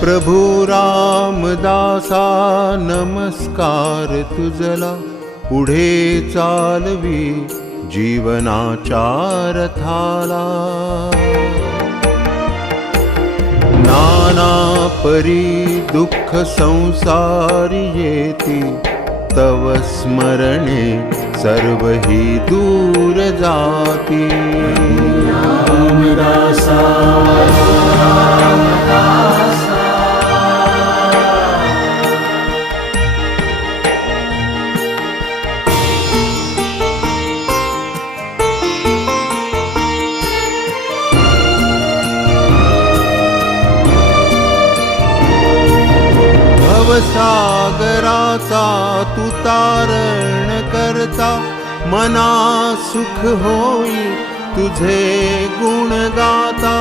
प्रभु रामदासा नमस्कार तुझला, पुढे चालवी जीवनाच्या रथाला। नाना परी दुःख संसारी येती, तव स्मरणे सर्व ही दूर जाती। रामदासा भवसागराचा तू तारण करता, मना सुख होई तुझे गुण गाता।